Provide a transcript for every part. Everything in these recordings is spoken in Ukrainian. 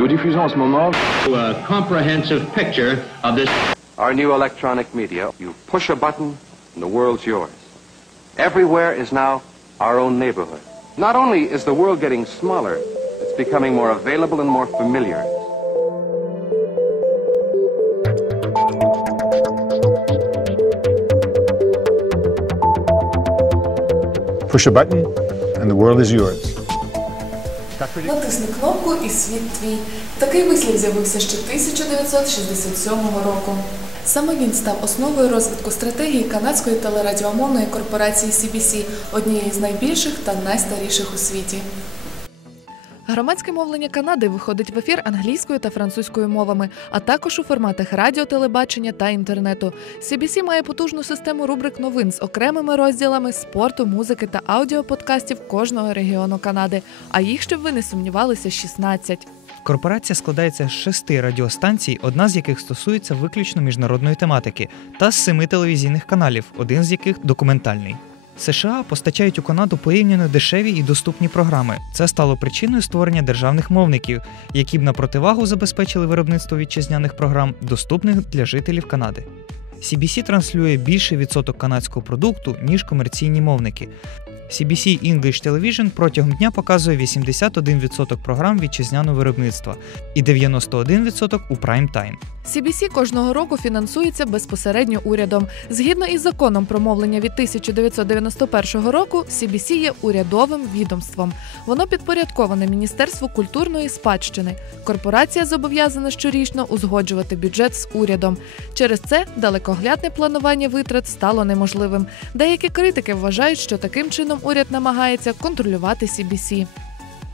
Nous diffusons en ce moment a comprehensive picture of this Our new electronic media, you push a button and the world's yours. Everywhere is now our own neighborhood. Not only is the world getting smaller, it's becoming more available and more familiar. Push a button and the world is yours. Натисни кнопку і світ твій. Такий вислів з'явився ще 1967 року. Саме він став основою розвитку стратегії канадської телерадіомовної корпорації CBC, однієї з найбільших та найстаріших у світі. Громадське мовлення Канади виходить в ефір англійською та французькою мовами, а також у форматах радіо, телебачення та інтернету. CBC має потужну систему рубрик новин з окремими розділами спорту, музики та аудіоподкастів кожного регіону Канади. А їх, щоб ви не сумнівалися, 16. Корпорація складається з шести радіостанцій, одна з яких стосується виключно міжнародної тематики, та семи телевізійних каналів, один з яких документальний. США постачають у Канаду порівняно дешеві і доступні програми. Це стало причиною створення державних мовників, які б на противагу забезпечили виробництво вітчизняних програм, доступних для жителів Канади. CBC транслює більший відсоток канадського продукту, ніж комерційні мовники. CBC English Television протягом дня показує 81% програм вітчизняного виробництва і 91% у прайм-тайм. CBC кожного року фінансується безпосередньо урядом. Згідно із законом про мовлення від 1991 року, CBC є урядовим відомством. Воно підпорядковане Міністерству культурної спадщини. Корпорація зобов'язана щорічно узгоджувати бюджет з урядом. Через це далекоглядне планування витрат стало неможливим. Деякі критики вважають, що таким чином уряд намагається контролювати CBC.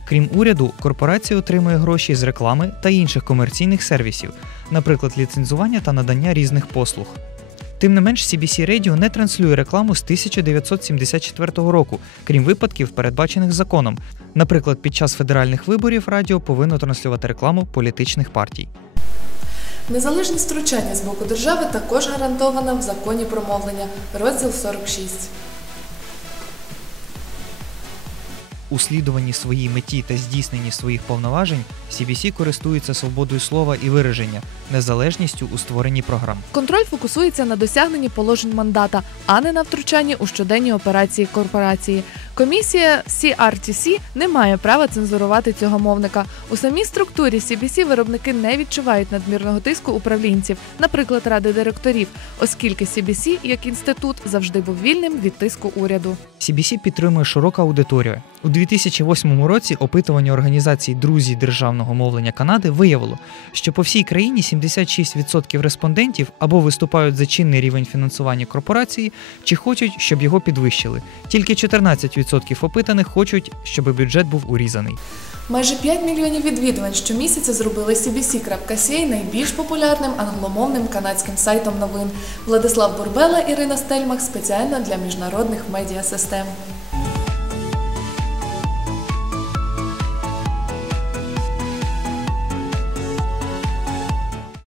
Крім уряду, корпорація отримує гроші з реклами та інших комерційних сервісів, наприклад, ліцензування та надання різних послуг. Тим не менш, CBC Radio не транслює рекламу з 1974 року, крім випадків, передбачених законом. Наприклад, під час федеральних виборів радіо повинно транслювати рекламу політичних партій. Незалежність втручання з боку держави також гарантована в законі про мовлення, розділ 46. У слідуванні своїй меті та здійсненні своїх повноважень CBC користується свободою слова і вираження, незалежністю у створенні програм. Контроль фокусується на досягненні положень мандата, а не на втручанні у щоденні операції корпорації. Комісія CRTC не має права цензурувати цього мовника. У самій структурі CBC виробники не відчувають надмірного тиску управлінців, наприклад, ради директорів, оскільки CBC, як інститут, завжди був вільним від тиску уряду. CBC підтримує широка аудиторія. У 2008 році опитування організації Друзі державного мовлення Канади виявило, що по всій країні 76% респондентів або виступають за чинний рівень фінансування корпорації, чи хочуть, щоб його підвищили. Тільки 14% опитаних хочуть, щоб бюджет був урізаний. Майже 5 мільйонів відвідувань щомісяця зробили CBC.ca найбільш популярним англомовним канадським сайтом новин. Владислав Бурбела, Ірина Стельмах спеціально для міжнародних медіасистем.